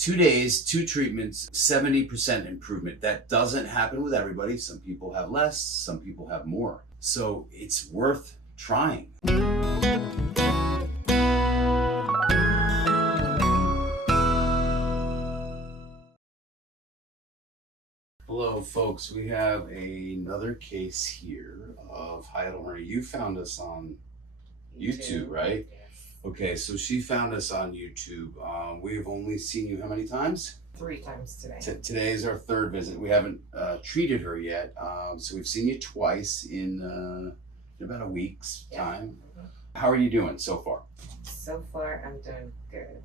2 days, 2 treatments, 70% improvement. That doesn't happen with everybody. Some people have less, some people have more. So it's worth trying. Hello folks, we have another case here of hiatal hernia. You found us on YouTube, right? Yes. Okay, so she found us on YouTube. We've only seen you how many times? 3 times today. Today is our 3rd visit. We haven't treated her yet. So we've seen you twice in about a week's time. Mm-hmm. How are you doing so far? So far, I'm doing good.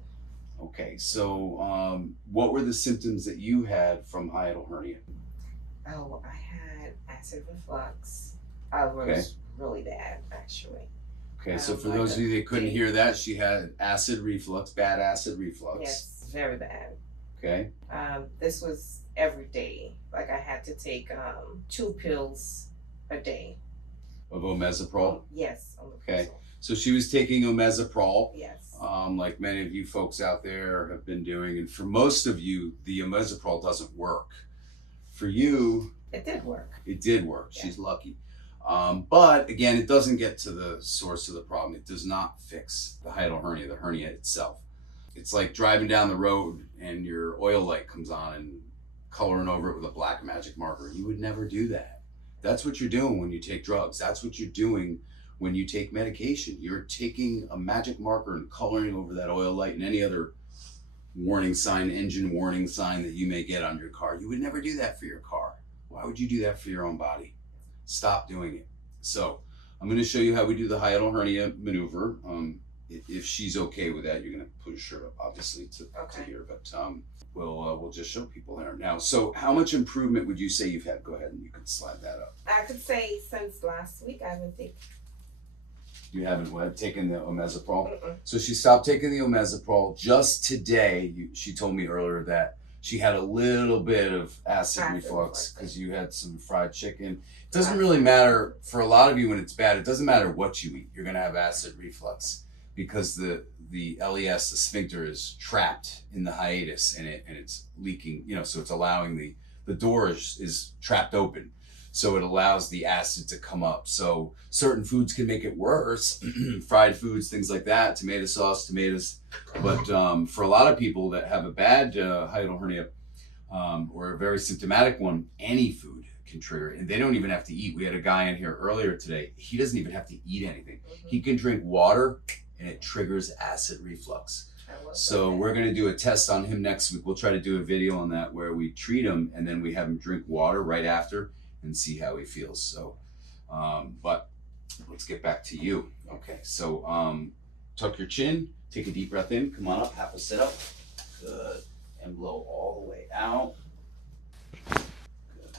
Okay, so what were the symptoms that you had from hiatal hernia? Oh, I had acid reflux. I was really bad, actually. Okay, so for those of you that couldn't hear that, she had acid reflux, bad acid reflux. Yes, very bad. Okay. This was every day. Like I had to take 2 pills a day. Of omeprazole? Yes. Okay. So she was taking omeprazole. Yes. Like many of you folks out there have been doing. And for most of you, the omeprazole doesn't work. For you, it did work. It did work. Yeah. She's lucky. But again, it doesn't get to the source of the problem. It does not fix the hiatal hernia, the hernia itself. It's like driving down the road and your oil light comes on and coloring over it with a black magic marker. You would never do that. That's what you're doing when you take drugs. That's what you're doing when you take medication. You're taking a magic marker and coloring over that oil light and any other warning sign, engine warning sign that you may get on your car. You would never do that for your car. Why would you do that for your own body? Stop doing it. So I'm going to show you how we do the hiatal hernia maneuver. If she's okay with that, you're going to put her shirt up, obviously, to here. But we'll just show people there now. So how much improvement would you say you've had? Go ahead and you can slide that up. I could say since last week, I haven't taken. You haven't taken the omeprazole? Mm-mm. So she stopped taking the omeprazole just today. She told me earlier that she had a little bit of acid reflux because you had some fried chicken. It doesn't really matter for a lot of you when it's bad. It doesn't matter what you eat. You're going to have acid reflux because the LES, the sphincter, is trapped in the hiatus and it's leaking. So it's allowing the door is trapped open. So it allows the acid to come up. So certain foods can make it worse, fried foods, things like that, tomato sauce, tomatoes. But for a lot of people that have a bad hiatal hernia or a very symptomatic one, any food can trigger it. And they don't even have to eat. We had a guy in here earlier today. He doesn't even have to eat anything. Mm-hmm. He can drink water and it triggers acid reflux. So we're going to do a test on him next week. We'll try to do a video on that where we treat him and then we have him drink water right after and see how he feels. So, but let's get back to you. Okay, so tuck your chin, take a deep breath in, come on up, half a sit up. Good. And blow all the way out. Good.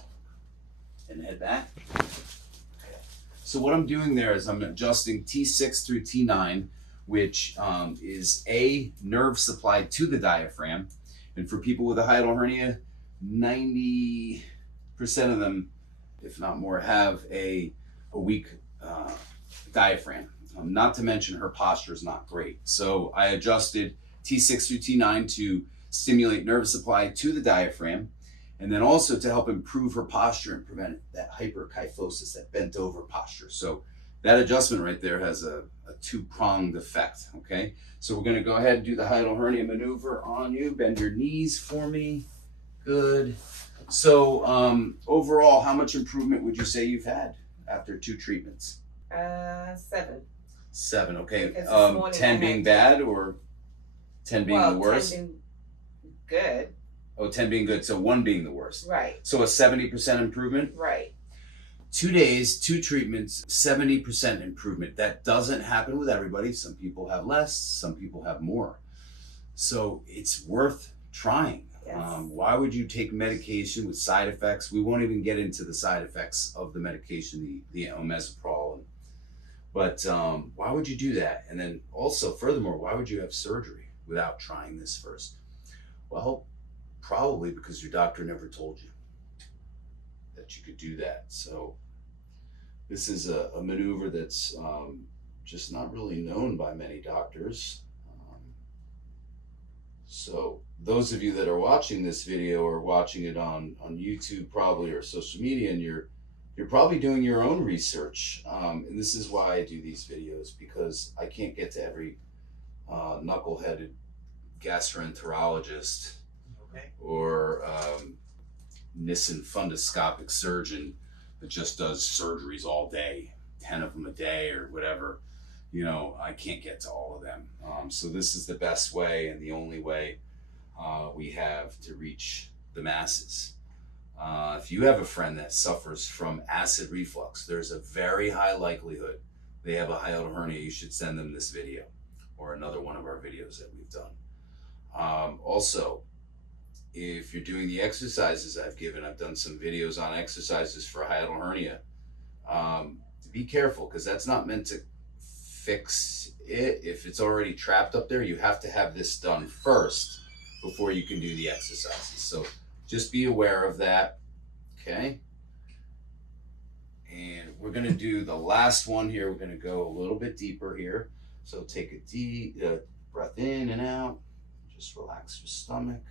And head back. Okay. So what I'm doing there is I'm adjusting T6 through T9, which is a nerve supply to the diaphragm. And for people with a hiatal hernia, 90% of them, if not more, have a weak diaphragm. Not to mention her posture is not great. So I adjusted T6 through T9 to stimulate nerve supply to the diaphragm, and then also to help improve her posture and prevent that hyperkyphosis, that bent over posture. So that adjustment right there has a 2-pronged effect, okay? So we're gonna go ahead and do the hiatal hernia maneuver on you. Bend your knees for me. Good. So overall, how much improvement would you say you've had after 2 treatments? 7. 7, okay. 10 being bad or 10 being the worst? 10 being good. Oh, 10 being good, so 1 being the worst. Right. So a 70% improvement? Right. 2 days, 2 treatments, 70% improvement. That doesn't happen with everybody. Some people have less, some people have more. So it's worth trying. Yes. Why would you take medication with side effects? We won't even get into the side effects of the medication, the omeprazole. But why would you do that? And then also, furthermore, why would you have surgery without trying this first? Well, probably because your doctor never told you that you could do that. So this is a maneuver that's just not really known by many doctors. So those of you that are watching this video or watching it on YouTube probably or social media, and you're probably doing your own research. And this is why I do these videos, because I can't get to every knuckleheaded gastroenterologist or Nissen fundoscopic surgeon that just does surgeries all day, 10 of them a day or whatever. You know, I can't get to all of them. So this is the best way and the only way we have to reach the masses. If you have a friend that suffers from acid reflux, there's a very high likelihood they have a hiatal hernia. You should send them this video or another one of our videos that we've done. Also, if you're doing the exercises I've given, I've done some videos on exercises for hiatal hernia. Be careful, because that's not meant to fix it. If it's already trapped up there, you have to have this done first before you can do the exercises. So just be aware of that, okay? And we're gonna do the last one here. We're gonna go a little bit deeper here. So take a deep breath in and out. Just relax your stomach.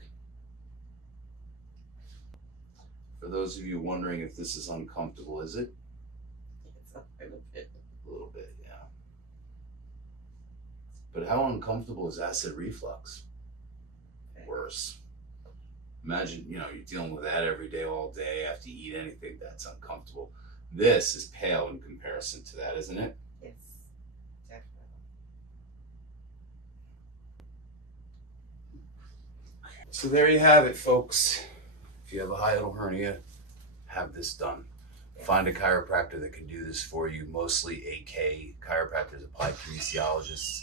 For those of you wondering if this is uncomfortable, is it? It's a little bit. A little bit, yeah. But how uncomfortable is acid reflux? Worse. Imagine, you know, you're dealing with that every day, all day, after you eat anything, that's uncomfortable. This is pale in comparison to that, isn't it? Yes, definitely. So there you have it, folks. If you have a hiatal hernia, have this done. Find a chiropractor that can do this for you. Mostly AK chiropractors, applied kinesiologists.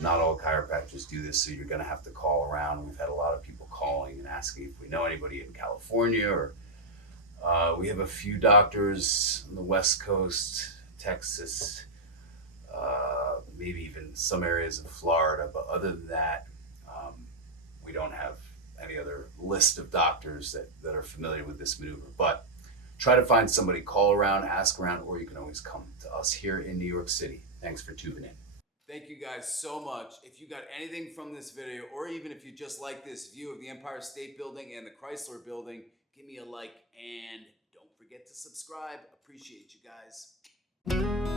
Not all chiropractors do this, so you're going to have to call around. We've had a lot of people calling and asking if we know anybody in California, or we have a few doctors on the West Coast, Texas, maybe even some areas of Florida. But other than that, we don't have any other list of doctors that are familiar with this maneuver. But try to find somebody, call around, ask around, or you can always come to us here in New York City. Thanks for tuning in. Thank you guys so much. If you got anything from this video, or even if you just like this view of the Empire State Building and the Chrysler Building, give me a like and don't forget to subscribe. Appreciate you guys.